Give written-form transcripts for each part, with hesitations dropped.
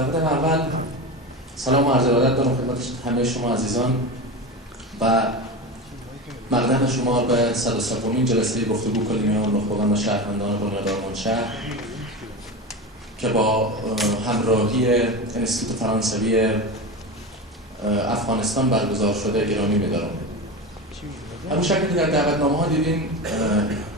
اول سلام و عرض ارادت دارم خدمت همه شما عزیزان و مقدم شما به 103مین جلسه گفتگو کلی میان نخبگان و شهروندان بنیاد آرمان شهر که با همراهی انستیتیوت فرانسوی افغانستان برگزار شده گرامی می‌دارم. همون شکلی که در دعوتنامه‌ها دیدین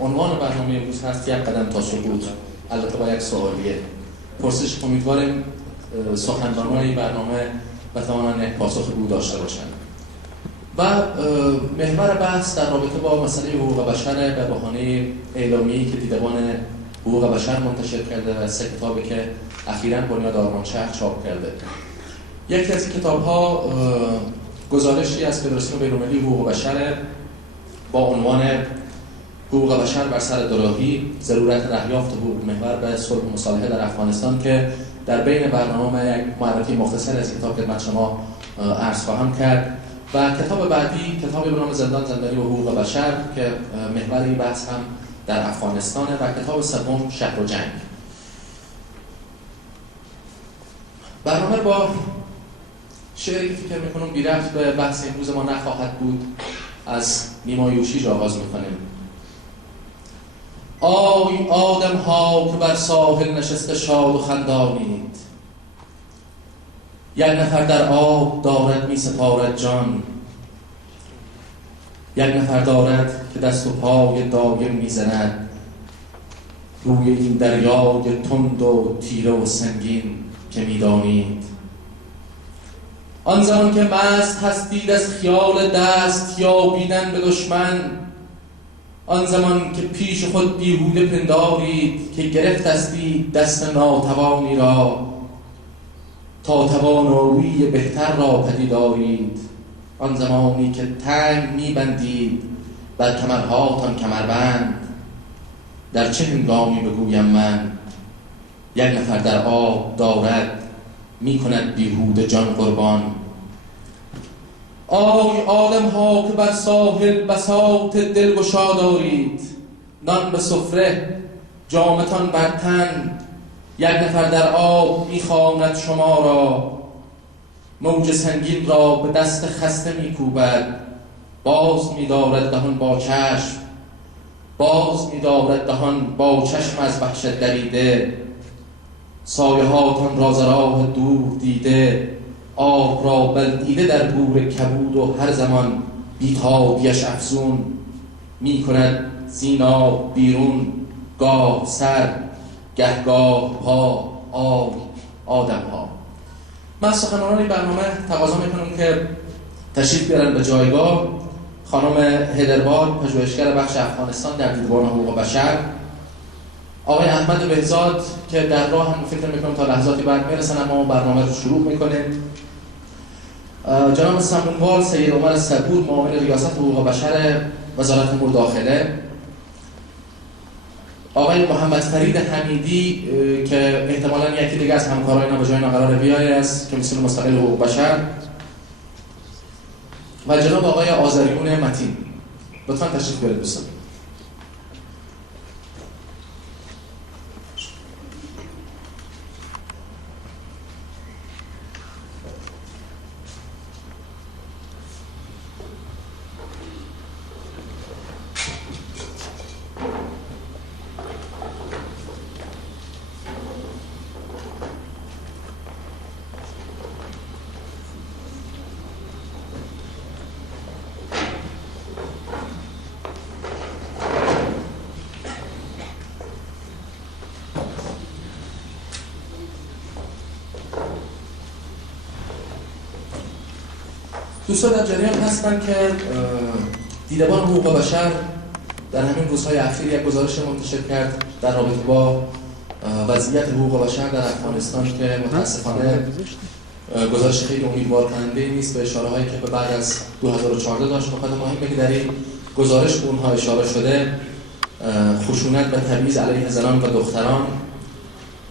عنوان برنامه امروز هست یک قدم تا سقوط، البته با یک سوالیه. پرسش امیدواریم سخنرانان این برنامه بتوانند یک پاسخ گو داشته باشند. و محور بحث در رابطه با مسئله حقوق بشر به بهانه اعلامیه‌ای که دیدبان حقوق بشر منتشر کرده و 3 کتابی که اخیراً بنیاد آرمان شهر چاپ کرده. یکی از این کتاب‌ها گزارشی از فدراسیون بین‌المللی حقوق بشر با عنوان حقوق بشر بر سر دوراهی، ضرورت رهیافت حقوق محور به صلح و مصالحه در افغانستان که در بین برنامه یک معرفی مختصر از کتاب خدمت شما عرض خواهم کرد و کتاب بعدی کتابی به نام زندان، زندانی و حقوق بشر که محور این بحث هم در افغانستانه و کتاب سوم شهر و جنگ. برنامه با شعری که فکر می‌کنم بی ربط به بحث امروز ما نخواهد بود از نیما یوشیج آغاز می‌کنیم. آی آدم ها که بر ساحل نشسته شاد و خندانید، یک نفر در آب دارد می سپارد جان، یک نفر دارد که دست و پای دایم می زند روی این دریای تند و تیره و سنگین که می دانید. آن زمان که مست هستید از خیال دست یابیدن به دشمن، آن زمان که پیش خود بیهوده پندارید که گرفت استی دست ناتوانی را تا توانایی بهتر را پدید آرید. آن زمانی که تنگ میبندید بر کمرهاتان کمربند، در چه هنگامی بگویم من یک نفر در آب دارد میکند بیهوده جان قربان. آی آدم ها که بر ساحل بساط دلگشا دارید، نان به سفره جامتان بر تن، یک نفر در آب میخواند شما را، موج سنگین را به دست خسته میکوبد، باز میدارد دهان با چشم، باز میدارد دهان با چشم از وحشت دریده، سایه هاتان را ز راه دور دیده، آب را بلعیده در گور کبود و هر زمان بیتابیش افزون می کند زینا بیرون، گاه سر گهگاه پا آب آدم ها. من سخنران این برنامه تقاضا میکنم که تشریف بیارن به جایگاه خانم هیدر پژوهشگر بخش افغانستان در دیدبان حقوق بشر، آقای احمد که در راه هم فکر میکنم تا لحظاتی بعد میرسن اما برنامه رو شروع میکنیم، جناب سمونوال سید عمر سقوط معاون ریاست حقوق بشر وزارت امور داخله، آقای محمد فرید حمیدی که احتمالاً یکی دیگه از همکارای اینا به جای اینا قراره بیاره است که مسئول مستقل حقوق بشر، و جناب آقای آذریون متین. لطفاً تشریف بیارید دوستان. دوستان در جریان هستن که دیدبان حقوق بشر در همین روزهای اخیر یک گزارش منتشر کرد در رابطه با وضعیت حقوق بشر در افغانستان که متاسفانه گزارش خیلی امیدوار کننده نیست به اشاره هایی که به بعد از 2014 داشت. نکات مهمه که در این گزارش به اونها اشاره شده: خشونت و تبعیض علیه زنان و دختران،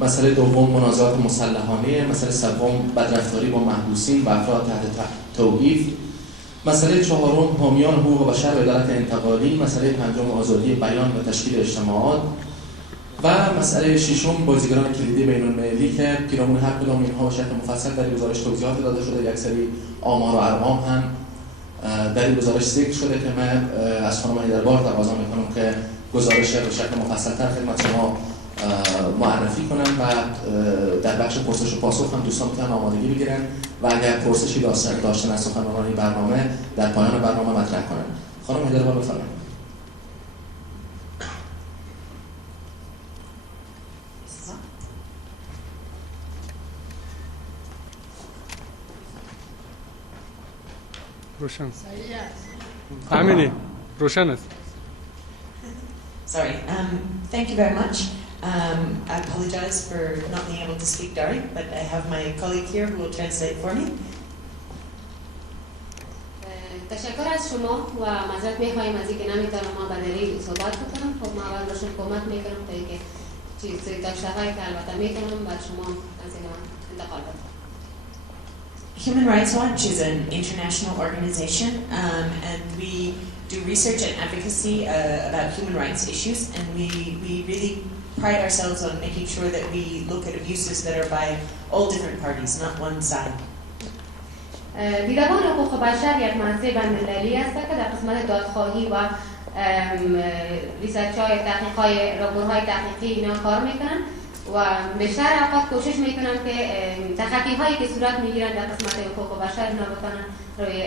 مسئله دوم منازعات مسلحانه، مسئله سوم بدرفتاری با محبوسین و افراد تحت توقیف، مسئله چهارم حامیان حقوق بشر و عدالت انتقالی، مسئله پنجم آزادی بیان و تشکیل اجتماعات و و مسئله ششم بازیگران کلیدی بین‌المللی که پیرامون هر کدام اینها به شکل مفصل در گزارش توضیحات داده شده. یک سری آمار و ارقام هم در این گزارش ذکر شده که من از خانم هیدر تقاضا می‌کنم که گزارش به شکل مفصل‌تر خدمت شما معرفی کنم و در بخش پرسش و پاسخ هم دوستان میتونن آمادگی بگیرن و اگر پرسشی داشتن از سخنران برنامه در پایان برنامه مطرح کنن. خانم هیدر بفرمایید. روشن همینی روشن است. Sorry. Thank you very much. I apologize for not being able to speak Dari, but I have my colleague here who will translate for me. تشکر از شما و معذرت می‌خوایم از اینکه نمی‌تونم ما به دلیل صحبت کنم. خب ما اول باشم کمک می‌کنم تا اینکه چیزی داشته‌هایی که البته می‌تونم بعد شما از این انتقال بدید. Human Rights Watch is an international organization, and we do research and advocacy about human rights issues, and we really pride ourselves on making sure that we look at abuses that are by all different parties, not one side. دیدبان حقوق بشر یک منظمه بین‌المللی است که در قسمت دادخواهی و ریسرچ‌های تحقیق‌های راپورهای تحقیقی اینا کار میکنن و بیشتر اوقات کوشش میکنن که تحقیق‌هایی که صورت میگیرن در قسمت حقوق بشر اینا بتونن روی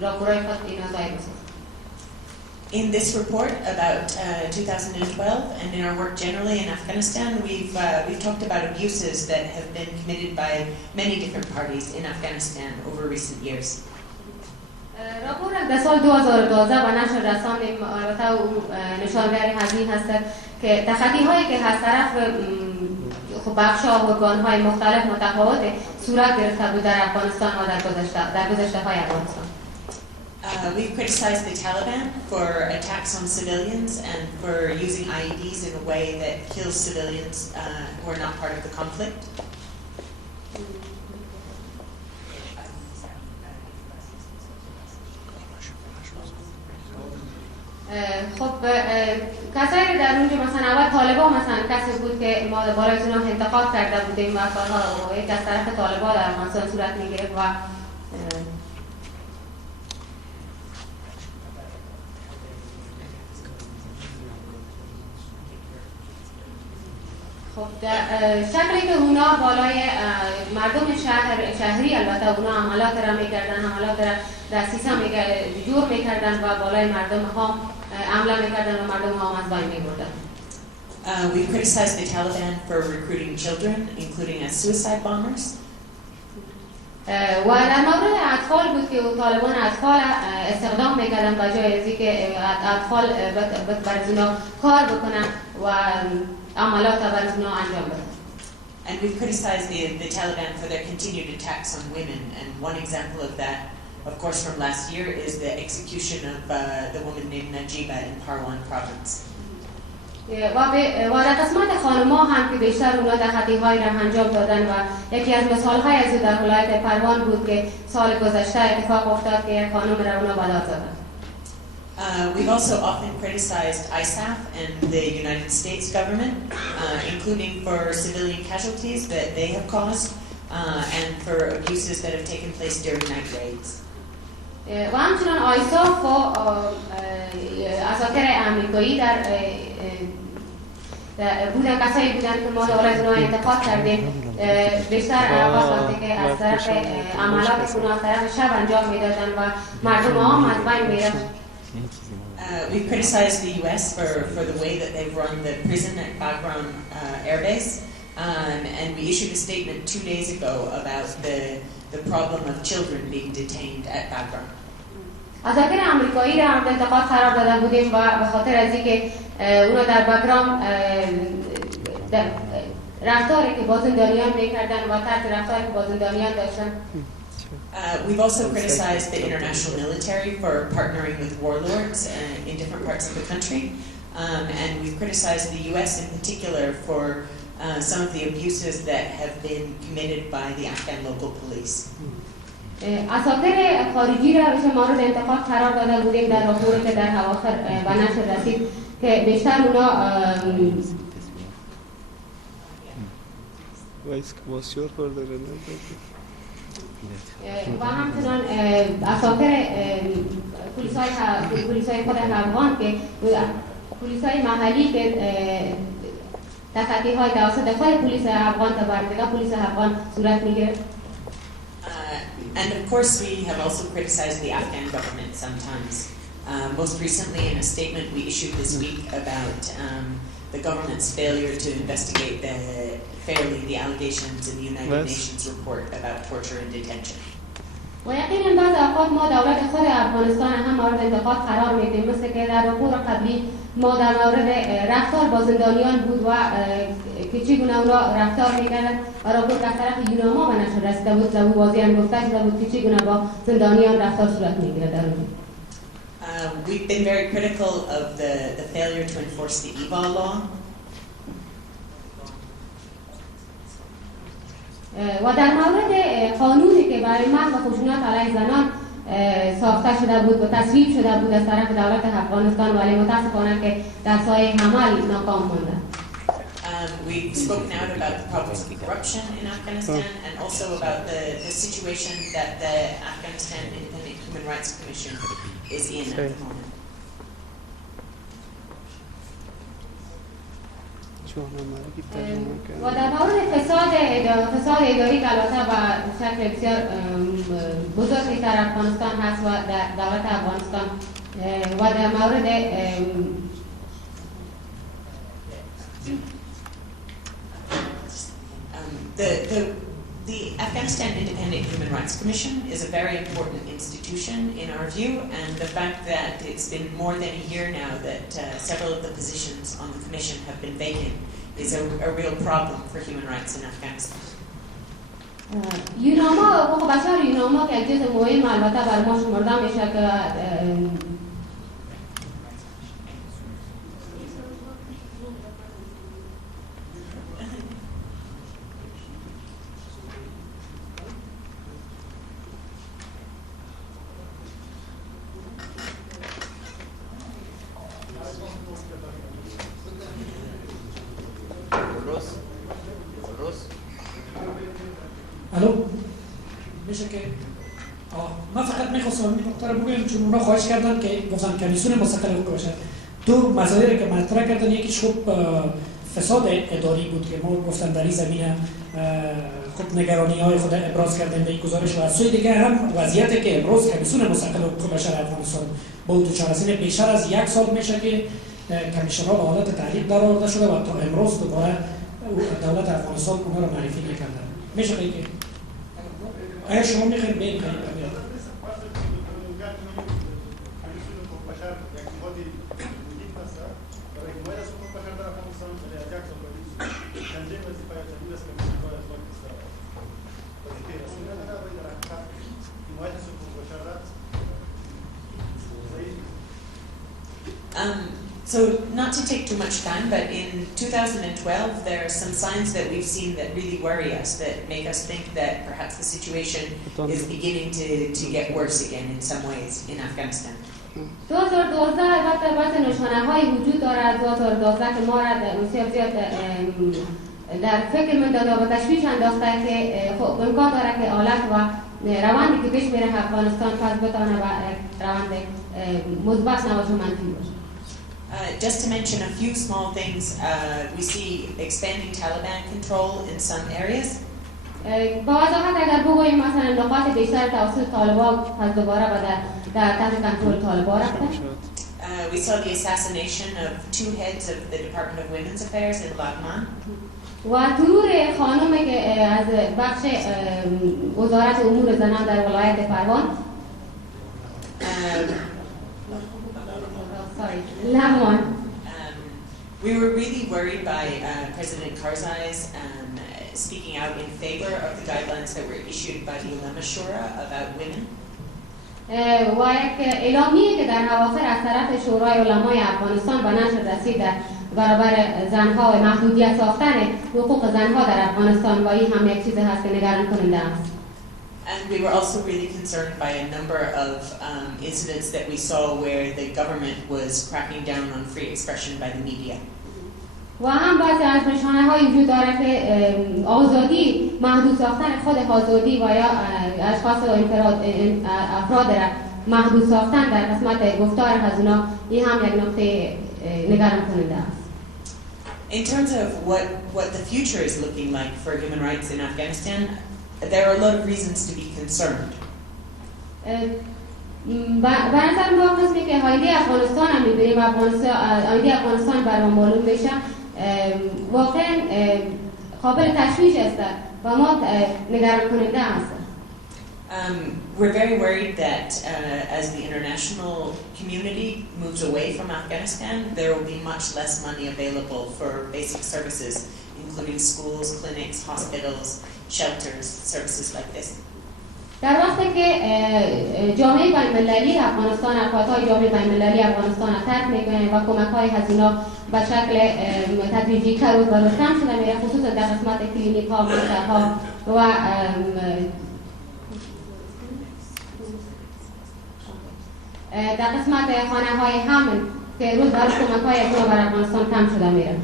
راپورهای خود اینا ظاهر بسازن. In this report about 2012 and in our work generally in Afghanistan, we've talked about abuses that have been committed by many different parties in Afghanistan over recent years. راپور در سال 2012 و نشر رساندیم البته نشانگر همین هست که تخطی‌هایی که از طرف بخش‌ها و ارگان‌های مختلف متفاوت صورت گرفته بود در افغانستان و در گذشته‌های افغانستان. We've criticized the Taliban for attacks on civilians and for using IEDs in a way that kills civilians who are not part of the conflict. خب کسایی که در اونجا مثلا اول طالبان مثلا کسی بود که ما بالای اونها انتقاد کرده بودیم و کارها یک از طرف طالبان در افغانستان صورت میگرفت و خب شکلی که اونا بالای مردم شهری البته اونا عملات را میکردن، عملات را دستیسا جور میکردن و بالای مردم ها عمله میکردن و مردم ها از بین میبردن. We've criticized the Taliban for recruiting children, including as suicide bombers. و در مورد اطفال بود که طالبان اطفال استخدام میکردن به جای از اینکه اطفال برای اونا کار بکنن و عملات برای اونا انجام بدن. And we've criticized the Taliban for their continued attacks on women, and one example of that, of course, from last year is the execution of the woman named Najiba in Parwan province. و در قسمت خانم‌ها هم که بیشتر اونا تخطی‌هایی را انجام دادن و یکی از مثال‌های از او در ولایت پروان بود که سال گذشته اتفاق افتاد که یک خانم را اونا بلا زدن. We've also often criticized ISAF and the United States government, including for civilian casualties that they have caused and for abuses that have taken place during night raids. و همچنان آیساف و اساطیر امریکایی بودن کسایی بودن که ما دارای اونها انتقاد کردیم بیشتر وقتی که از طرف عملات اونها از طرف شب انجام میدادن و مردم هم از بین میرفت. We've criticized the U.S. for the way that they've run the prison at Bagram Air Base, and we issued a statement 2 days ago about the problem of children being detained at Bagram. اساطیر امریکایی را هم انتقاد قرار داده بودیم و به خاطر از اینکه اونا در بگرام رفتاری که با زندانیان میکردن و طرز رفتاری که با زندانیان داشتن. We've also criticized the international military for partnering with warlords in different parts of the country, and we've criticized the U.S. in particular for some of the abuses that have been committed by the Afghan local police. اساطیر خارجی را به مورد انتقاد قرار داده بودیم در راپوری که در اواخر به نشر رسید که بیشتر اونا و همچنان اساطیر پلیسای خود افغان که پلیسای محلی که تخطی‌های توسط خود پلیس افغان تا بر پلیس افغان صورت میگیره. And of course, we have also criticized the Afghan government sometimes. Most recently, in a statement we issued this week about the government's failure to investigate fairly the allegations in the United Nations report about torture and detention. و یقینا بعض اوقات ما دولت خود افغانستان هم مورد انتقاد قرار میدیم، مثل که در راپور قبلی ما در مورد رفتار با زندانیان بود و که چگونه اونا رفتار میکردن و راپور از طرف یوناما به نشر رسیده بود، زبون واضح هم گفته شده بود که چگونه با زندانیان رفتار صورت میگیره در اونجا. We've been very critical of the failure to enforce the EVA law. و در مورد قانونی که برای محو خشونت علیه زنان ساخته شده بود و تصویب شده بود از طرف دولت افغانستان، ولی متاسفانه که در سایه عمل ناکام مانده. We've spoken out about the problems of corruption in Afghanistan and also about the situation that the Afghanistan Independent Human Rights Commission is in at the moment. و در مورد فساد اداری که البته به شکل بسیار بزرگی در افغانستان هست و در دولت افغانستان و در مورد The Afghanistan Independent Human Rights Commission is a very important institution in our view, and the fact that it's been more than a year now that several of the positions on the commission have been vacant is a real problem for human rights in Afghanistan. یوناما حقوق بشر یوناما که یک جزء مهم البته بر ما شمرده میشه که الو میشه که من فقط میخواستم این نکته رو بگم، چون اونا خواهش کردن که گفتن کمیسیون مستقل حقوق بشر دو مسائلی که مطرح کردن، یکیش خب فساد اداری بود که ما گفتن در این زمینه خب نگرانی های خود ابراز کردن در این گزارش، و از سوی دیگه هم وضعیتی که امروز کمیسیون مستقل حقوق بشر افغانستان با دچار است، بیشتر از یک سال میشه که کمیسیون ها به حالت تعلیق در آورده شده و تا امروز دوباره دولت افغانستان اونها رو معرفی نکرده. میشه که آیا شما میخواید بین So not to take too much time, but in 2012 there are some signs that we've seen that really worry us, that make us think that perhaps the situation is beginning to get worse again in some ways in Afghanistan. 2012 البته بعض نشانه‌های وجود داره از 2012 که ما را بسیار زیاد در فکر من داده و تشویش انداخته که خب امکان داره که حالت و روندی که پیش میره افغانستان پس بتونه و روند مثبت نباشه منفی باشه. Just to mention a few small things, we see expanding Taliban control in some areas. با وضاحت اگر بگوییم مثلا نقاط بیشتر توسط طالبان پس دوباره در تحت کنترل طالبان رفتن. We saw the assassination of two heads of the Department of Women's Affairs in Lagman. و ترور خانمی که از بخش وزارت امور زنان در ولایت پروان Laman. We were really worried by President Karzai's speaking out in favor of the guidelines that were issued by the Ulama Shura about women. و یک اعلامیه که در اواخر از طرف شورای علمای افغانستان به نشر رسید در برابر زنها و محدودیت ساختن حقوق زنها در افغانستان، و این هم یک چیز هست که نگران کننده است. And we were also really concerned by a number of incidents that we saw where the government was cracking down on free expression by the media. و هم بعضی از نشانه‌هایی وجود داره که آزادی محدود ساختن خود آزادی و یا اشخاص و افراد را محدود ساختن در قسمت گفتار از اونا این هم یک نقطه نگران کننده است. In terms of what the future is looking like for human rights in Afghanistan, there are a lot of reasons to be concerned. به نظر ما قسمی که هایده افغانستان هم می‌بینیم، هایده افغانستان برام معلوم بشه واقعا قابل تشویش است و ما نگران کننده است. We're very worried that as the international community moves away from Afghanistan, there will be much less money available for basic services, including schools, clinics, hospitals, shelters, services like this. در وقتی که جامعه بین‌المللی افغانستان، افرادهای جامعه بین‌المللی افغانستان را ترک می‌کنند و کمک‌های هزینه به شکل تدریجی که روز به روز کم شده میره، خصوصا در قسمت کلینیک‌ها، مستشفی‌ها و در قسمت خانه‌های حمل که روز به روز کمک‌های هزینه بر افغانستان کم شده میره.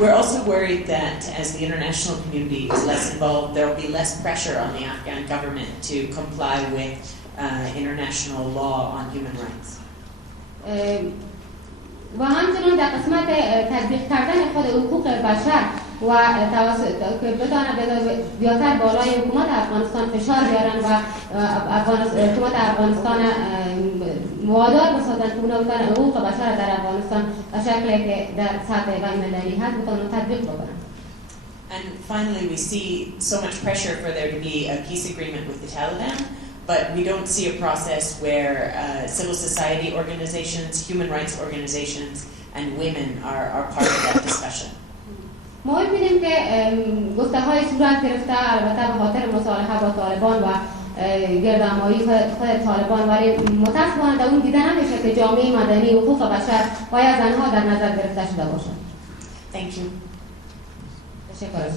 We're also worried that as the international community is less involved, there will be less pressure on the Afghan government to comply with international law on human rights. و همچنین در قسمت تطبیق کردن خود حقوق بشر و توسط که بتونه بیشتر بالای حکومت افغانستان فشار بیارن و حکومت افغانستان وادار بسازن که اونا بتونن حقوق بشر در افغانستان به شکلی که در سطح بین‌المللی هست بتونن تطبیق بکنن. And finally, we see so much pressure for there to be a peace agreement with the Taliban, but we don't see a process where civil society organizations, human rights organizations, and women are part of that discussion. ما می‌بینیم که گفته‌های صورت گرفته البته به خاطر مصالحه با طالبان و گردهمایی خود طالبان، ولی متأسفانه در اون دیده نمیشه که جامعه مدنی و حقوق بشر و یا زنها در نظر گرفته شده باشند. Thank you. تشکر.